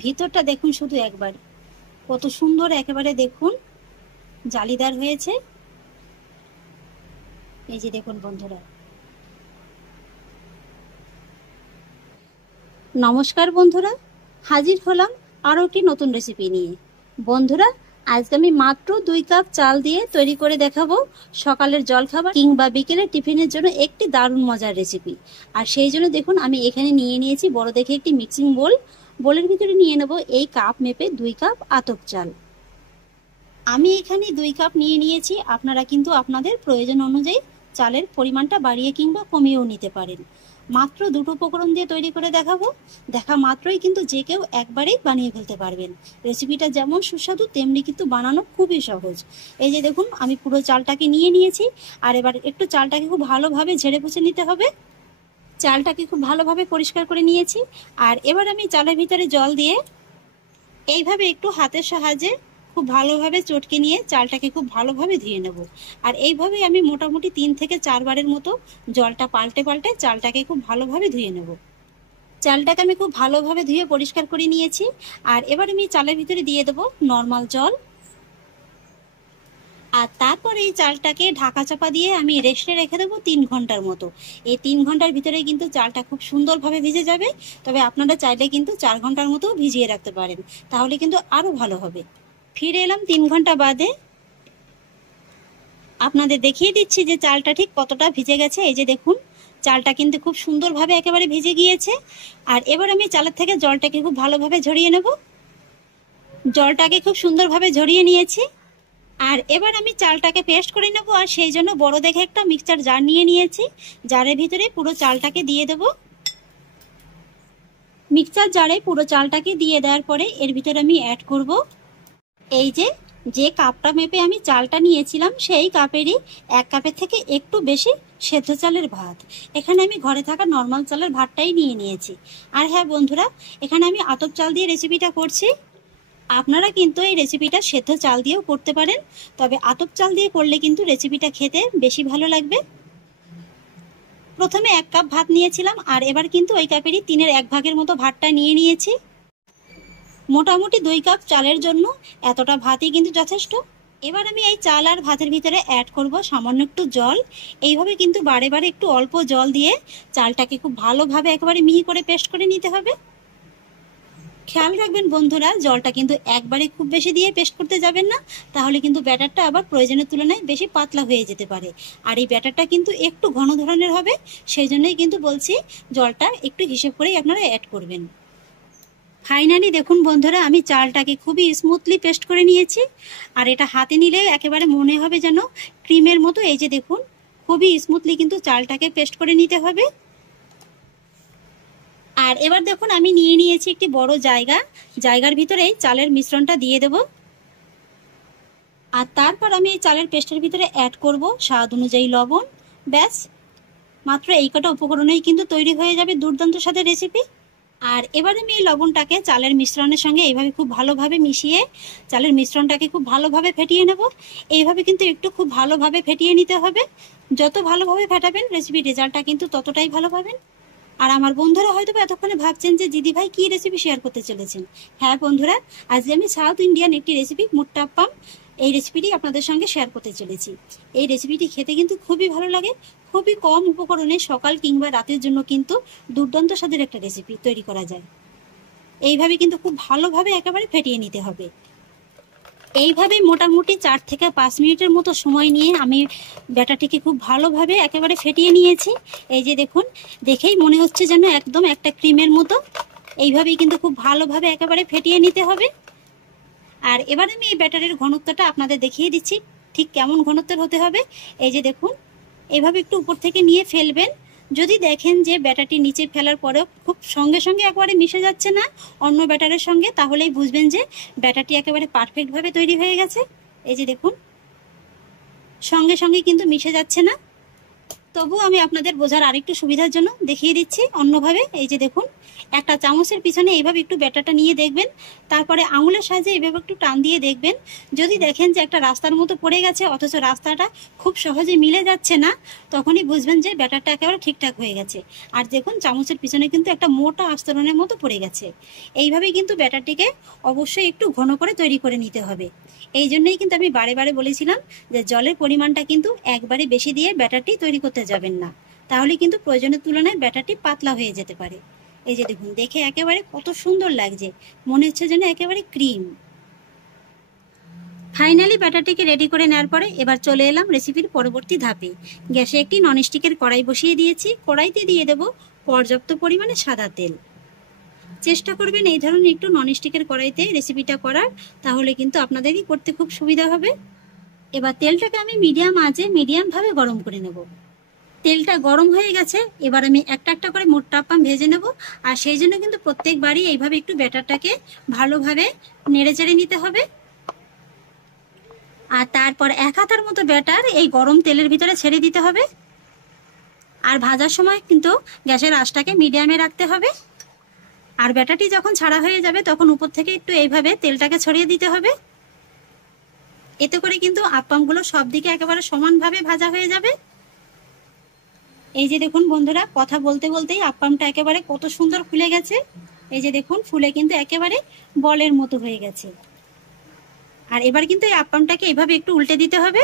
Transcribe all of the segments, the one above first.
ভিতরটা দেখুন শুধু একবার, কত সুন্দর একেবারে দেখুন জালিদার হয়েছে। এই যে দেখুন বন্ধুরা। নমস্কার বন্ধুরা, হাজির হলাম আরও একটি নতুন রেসিপি নিয়ে। বন্ধুরা, আজকে আমি মাত্র 2 কাপ চাল দিয়ে তৈরি করে দেখাবো সকালের জলখাবার কিংবা বিকেলের টিফিনের জন্য একটি দারুণ মজার রেসিপি। আর সেই জন্য দেখুন আমি এখানে নিয়ে নিয়েছি বড় দেখে একটি মিক্সিং বোল। বোলের ভিতরে নিয়ে নেব এই কাপ মেপে 2 কাপ আতপ চাল। আমি এখানে 2 কাপ নিয়ে নিয়েছি, আপনারা কিন্তু আপনাদের প্রয়োজন অনুযায়ী চালের পরিমাণটা বাড়িয়ে কিংবা কমিয়েও নিতে পারেন। মাত্র 2টো উপকরণ দিয়ে তৈরি করে দেখাবো, দেখা মাত্রই কিন্তু যে কেউ একবারেই বানিয়ে ফেলতে পারবেন। রেসিপিটা যেমন সুস্বাদু তেমনি কিন্তু বানানো খুবই সহজ। এই যে দেখুন আমি পুরো চালটাকে নিয়ে নিয়েছি, আর এবার একটু চালটাকে খুব ভালোভাবে ঝেড়ে পুছে নিতে হবে। চালটাকে খুব ভালোভাবে পরিষ্কার করে নিয়েছি, আর এবার আমি চালের ভিতরে জল দিয়ে এইভাবে একটু হাতের সাহায্যে খুব ভালোভাবে চটকে নিয়ে চালটাকে খুব ভালোভাবে ধুয়ে নেব। আর এইভাবে আমি মোটামুটি 3 থেকে 4 বারের মতো জলটা পাল্টে পাল্টে চালটাকে খুব ভালোভাবে ধুয়ে নেব। চালটাকে আমি খুব ভালোভাবে ধুয়ে পরিষ্কার করে নিয়েছি, আর এবার আমি চালের ভিতরে দিয়ে দেবো নর্মাল জল। আর তারপর এই চালটাকে ঢাকা চাপা দিয়ে আমি রেস্টে রেখে দেবো 3 ঘন্টার মতো। এই 3 ঘন্টার ভিতরে কিন্তু চালটা খুব সুন্দরভাবে ভিজে যাবে। তবে আপনারা চাইলে কিন্তু 4 ঘন্টার মতো ভিজিয়ে রাখতে পারেন, তাহলে কিন্তু আরও ভালো হবে। ফিরে এলাম 3 ঘন্টা বাদে, আপনাদের দেখিয়ে দিচ্ছি যে চালটা ঠিক কতটা ভিজে গেছে। এই যে দেখুন চালটা কিন্তু খুব সুন্দরভাবে একেবারে ভিজে গিয়েছে। আর এবার আমি চালের থেকে জলটাকে খুব ভালোভাবে ঝরিয়ে নেব। জলটাকে খুব সুন্দরভাবে ঝরিয়ে নিয়েছি, আর এবার আমি চালটাকে পেস্ট করে নেব। আর সেই জন্য বড় দেখে একটা মিক্সচার জার নিয়ে নিয়েছি, জারের ভিতরে পুরো চালটাকে দিয়ে দেব। মিক্সচার জারে পুরো চালটাকে দিয়ে দেওয়ার পরে এর ভিতরে আমি অ্যাড করব এই যে কাপটা মেপে আমি চালটা নিয়েছিলাম সেই কাপেরই 1 কাপের থেকে একটু বেশি সেদ্ধ চালের ভাত। এখানে আমি ঘরে থাকা নর্মাল চালের ভাতটাই নিয়ে নিয়েছি। আর হ্যাঁ বন্ধুরা, এখানে আমি আতপ চাল দিয়ে রেসিপিটা করছি। আপনারা কিন্তু এই রেসিপিটা সেদ্ধ চাল দিয়েও করতে পারেন, তবে আতপ চাল দিয়ে করলে কিন্তু রেসিপিটা খেতে বেশি ভালো লাগবে। প্রথমে 1 কাপ ভাত নিয়েছিলাম, আর এবার কিন্তু ওই কাপেরই 3-এর 1 ভাগের মতো ভাতটা নিয়ে নিয়েছি। মোটামুটি 2 কাপ চালের জন্য এতটা ভাতই কিন্তু যথেষ্ট। এবার আমি এই চাল আর ভাতের ভিতরে অ্যাড করব সামান্য একটু জল। এইভাবে কিন্তু বারে বারে একটু অল্প জল দিয়ে চালটাকে খুব ভালোভাবে একেবারে মিহি করে পেস্ট করে নিতে হবে। খেয়াল রাখবেন বন্ধুরা, জলটা কিন্তু একবারে খুব বেশি দিয়ে পেস্ট করতে যাবেন না, তাহলে কিন্তু ব্যাটারটা আবার প্রয়োজনের তুলনায় বেশি পাতলা হয়ে যেতে পারে। আর এই ব্যাটারটা কিন্তু একটু ঘন ধরনের হবে, সেই জন্যই কিন্তু বলছি জলটা একটু হিসেব করেই আপনারা অ্যাড করবেন। ফাইনালি দেখুন বন্ধুরা, আমি চালটাকে খুবই স্মুথলি পেস্ট করে নিয়েছি। আর এটা হাতে নিলে একেবারে মনে হবে যেন ক্রিমের মতো। এই যে দেখুন খুবই স্মুথলি কিন্তু চালটাকে পেস্ট করে নিতে হবে। আর এবার দেখুন আমি নিয়ে নিয়েছি একটি বড় জায়গার ভিতরে চালের মিশ্রণটা দিয়ে দেব। আর তারপর আমি এই চালের পেস্টের ভিতরে অ্যাড করব স্বাদ অনুযায়ী লবণ। ব্যাস, মাত্র এই কটা উপকরণেই কিন্তু তৈরি হয়ে যাবে দুর্দান্ত স্বাদের রেসিপি। আর এবার আমি এই লবণটাকে চালের মিশ্রণের সঙ্গে এইভাবে খুব ভালোভাবে মিশিয়ে চালের মিশ্রণটাকে খুব ভালোভাবে ফেটিয়ে নেব। এইভাবে কিন্তু একটু খুব ভালোভাবে ফেটিয়ে নিতে হবে। যত ভালোভাবে ফেটাবেন রেসিপির রেজাল্টটা কিন্তু ততটাই ভালো পাবেন। আর আমার বন্ধুরা হয়তো এতক্ষণে ভাবছেন যে দিদি ভাই কি রেসিপি শেয়ার করতে চলেছেন। হ্যাঁ বন্ধুরা, আজকে আমি সাউথ ইন্ডিয়ান একটি রেসিপি মুট্টাপ্পাম এই রেসিপিটি আপনাদের সঙ্গে শেয়ার করতে চলেছি। এই রেসিপিটি খেতে কিন্তু খুবই ভালো লাগে। খুবই কম উপকরণে সকাল কিংবা রাতের জন্য কিন্তু দুর্দান্ত স্বাদের একটা রেসিপি তৈরি করা যায়। এইভাবে কিন্তু খুব ভালোভাবে একেবারে ফেটিয়ে নিতে হবে। এইভাবে মোটামুটি 4 থেকে 5 মিনিটের মতো সময় নিয়ে আমি ব্যাটারটিকে খুব ভালোভাবে একেবারে ফেটিয়ে নিয়েছি। এই যে দেখুন, দেখেই মনে হচ্ছে যেন একদম একটা ক্রিমের মতো। এইভাবেই কিন্তু খুব ভালোভাবে একেবারে ফেটিয়ে নিতে হবে। আর এবার আমি এই ব্যাটারের ঘনত্বটা আপনাদের দেখিয়ে দিচ্ছি ঠিক কেমন ঘনত্বের হতে হবে। এই যে দেখুন, এইভাবে একটু উপর থেকে নিয়ে ফেলবেন। যদি দেখেন যে ব্যাটারটি নিচে ফেলার পরেও খুব সঙ্গে সঙ্গে একেবারে মিশে যাচ্ছে না অন্য ব্যাটারের সঙ্গে, তাহলেই বুঝবেন যে ব্যাটারটি একেবারে পারফেক্টভাবে তৈরি হয়ে গেছে। এই যে দেখুন, সঙ্গে সঙ্গে কিন্তু মিশে যাচ্ছে না। তবু আমি আপনাদের বোঝার আরেকটু সুবিধার জন্য দেখিয়ে দিচ্ছি অন্যভাবে। এই যে দেখুন, একটা চামচের পিছনে এইভাবে একটু ব্যাটারটা নিয়ে দেখবেন, তারপরে আঙুলের সাহায্যে এইভাবে একটু টান দিয়ে দেখবেন। যদি দেখেন যে একটা রাস্তার মতো পড়ে গেছে অথচ রাস্তাটা খুব সহজে মিলে যাচ্ছে না, তখনই বুঝবেন যে ব্যাটারটা একেবারে ঠিকঠাক হয়ে গেছে। আর দেখুন, চামচের পিছনে কিন্তু একটা মোটা আস্তরণের মতো পড়ে গেছে। এইভাবে কিন্তু ব্যাটারটিকে অবশ্যই একটু ঘন করে তৈরি করে নিতে হবে। এই জন্যই কিন্তু আমি বারে বারে বলেছিলাম যে জলের পরিমাণটা কিন্তু একবারে বেশি দিয়ে ব্যাটারটি তৈরি করতে যাবেন না, তাহলে কিন্তু প্রয়োজনের তুলনায় ব্যাটারটি পাতলা হয়ে যেতে পারে। এই যে দেখুন, দেখে একেবারে কত সুন্দর লাগছে, মনে হচ্ছে যেন একেবারে ক্রিম। ফাইনালি ব্যাটারটিকে রেডি করে নেওয়ার পরে এবার চলে এলাম রেসিপির পরবর্তী ধাপে। গ্যাসে একটি ননস্টিকের কড়াই বসিয়ে দিয়েছি। কড়াইতে দিয়ে দেব পর্যাপ্ত পরিমাণে সাদা তেল। চেষ্টা করবেন এই ধরনের একটু ননস্টিকের কড়াইতে রেসিপিটা করার, তাহলে কিন্তু আপনাদেরই করতে খুব সুবিধা হবে। এবার তেলটাকে আমি মিডিয়াম আঁচে মিডিয়ামভাবে গরম করে নেব। তেলটা গরম হয়ে গেছে, এবার আমি একটা একটা করে মোটা আপ্পাম ভেজে নেব। আর সেই জন্য কিন্তু প্রত্যেকবারই এইভাবে একটু ব্যাটারটাকে ভালোভাবে নেড়ে চেড়ে নিতে হবে। আর তারপর এক হাতার মতো ব্যাটার এই গরম তেলের ভিতরে ছেড়ে দিতে হবে। আর ভাজার সময় কিন্তু গ্যাসের আঁচটাকে মিডিয়ামে রাখতে হবে। আর ব্যাটারটি যখন ছাড়া হয়ে যাবে তখন উপর থেকে একটু এইভাবে তেলটাকে ছড়িয়ে দিতে হবে। এতে করে কিন্তু আপ্পামগুলো সব দিকে একেবারে সমানভাবে ভাজা হয়ে যাবে। এই যে দেখুন বন্ধুরা, কথা বলতে বলতেই আপ্পামটা একেবারে কত সুন্দর ফুলে গেছে। এই যে দেখুন, ফুলে কিন্তু একেবারে বলের মতো হয়ে গেছে। আর এবার কিন্তু এই আপ্পামটাকে এইভাবে একটু উল্টে দিতে হবে।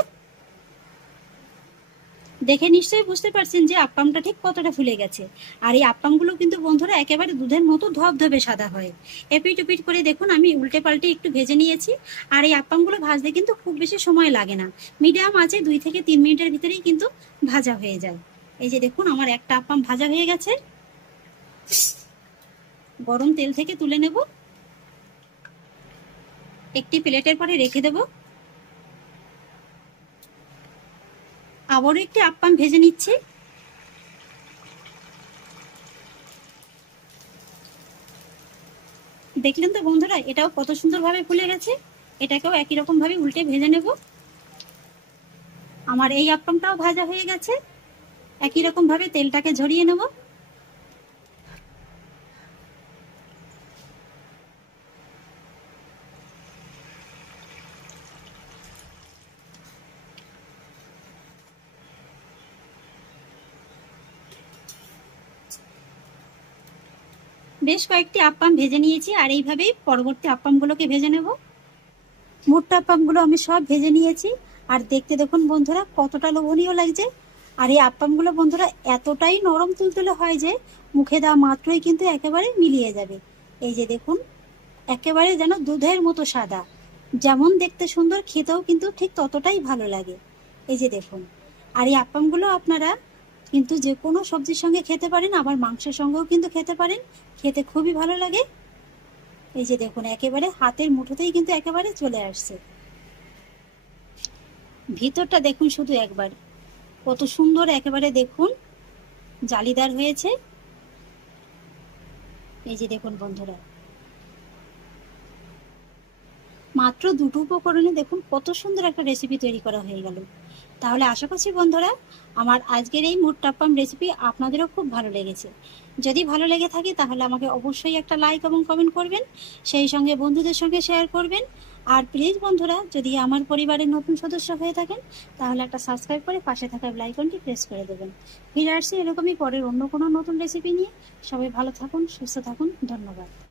দেখে নিশ্চয়ই বুঝতে পারছেন যে আপ্পামটা ঠিক কতটা ফুলে গেছে। আর এই আপ্পামগুলো কিন্তু বন্ধুরা একেবারে দুধের মতো ধবধবে সাদা হয়। এপিট ওপিট করে দেখুন আমি উল্টে পাল্টে একটু ভেজে নিয়েছি। আর এই আপ্পামগুলো ভাজতে কিন্তু খুব বেশি সময় লাগে না, মিডিয়াম আছে 2 থেকে 3 মিনিটের ভিতরেই কিন্তু ভাজা হয়ে যায়। এই যে দেখুন, আমার একটা আপ্পাম ভাজা হয়ে গেছে। গরম তেল থেকে তুলে নেব, একটি প্লেটের পরে রেখে দেব। আবারও একটি আপ্পাম ভেজে নিচ্ছি। দেখলেন তো বন্ধুরা, এটাও কত সুন্দরভাবে ফুলে গেছে। এটাকেও একই রকম ভাবে উল্টে ভেজে নেব। আমার এই আপ্পামটাও ভাজা হয়ে গেছে। একই রকম ভাবে তেলটাকে ঝরিয়ে নেব। বেশ কয়েকটি আপ্পাম ভেজে নিয়েছি, আর এইভাবেই পরবর্তী আপ্পামগুলোকে ভেজে নেব। মোটা আপ্পামগুলো আমি সব ভেজে নিয়েছি। আর দেখতে দেখুন বন্ধুরা কতটা লোভনীয় লাগছে। আর এই আপ্পামগুলো বন্ধুরা এতটাই নরম তুলতুলে হয় যে মুখে দেওয়া মাত্রই কিন্তু একেবারে মিলিয়ে যাবে। এই যে দেখুন, একেবারে যেন দুধের মতো সাদা। যেমন দেখতে সুন্দর, খেতেও কিন্তু ঠিক ততটাই ভালো লাগে। এই যে দেখুন, আর এই আপ্পামগুলো আপনারা কিন্তু যে কোনো সবজির সঙ্গে খেতে পারেন, আবার মাংসের সঙ্গেও কিন্তু খেতে পারেন, খেতে খুবই ভালো লাগে। এই যে দেখুন, একেবারে হাতের মুঠোতেই কিন্তু একেবারে চলে আসছে। ভিতরটা দেখুন শুধু একবার, কত সুন্দর একেবারে দেখুন জালিদার হয়েছে। এই যে দেখুন বন্ধুরা, মাত্র দুটো উপকরণে দেখুন কত সুন্দর একটা রেসিপি তৈরি করা হয়ে গেল। তাহলে আশা করছি বন্ধুরা আমার আজকের এই মোটা আপ্পাম রেসিপি আপনাদেরও খুব ভালো লেগেছে। যদি ভালো লেগে থাকে তাহলে আমাকে অবশ্যই একটা লাইক এবং কমেন্ট করবেন, সেই সঙ্গে বন্ধুদের সঙ্গে শেয়ার করবেন। আর প্লিজ বন্ধুরা, যদি আমার পরিবারের নতুন সদস্য হয়ে থাকেন তাহলে একটা সাবস্ক্রাইব করে পাশে থাকা বেল আইকনটি প্রেস করে দেবেন। ফিরে আসছি এরকমই পরের অন্য কোনো নতুন রেসিপি নিয়ে। সবাই ভালো থাকুন, সুস্থ থাকুন, ধন্যবাদ।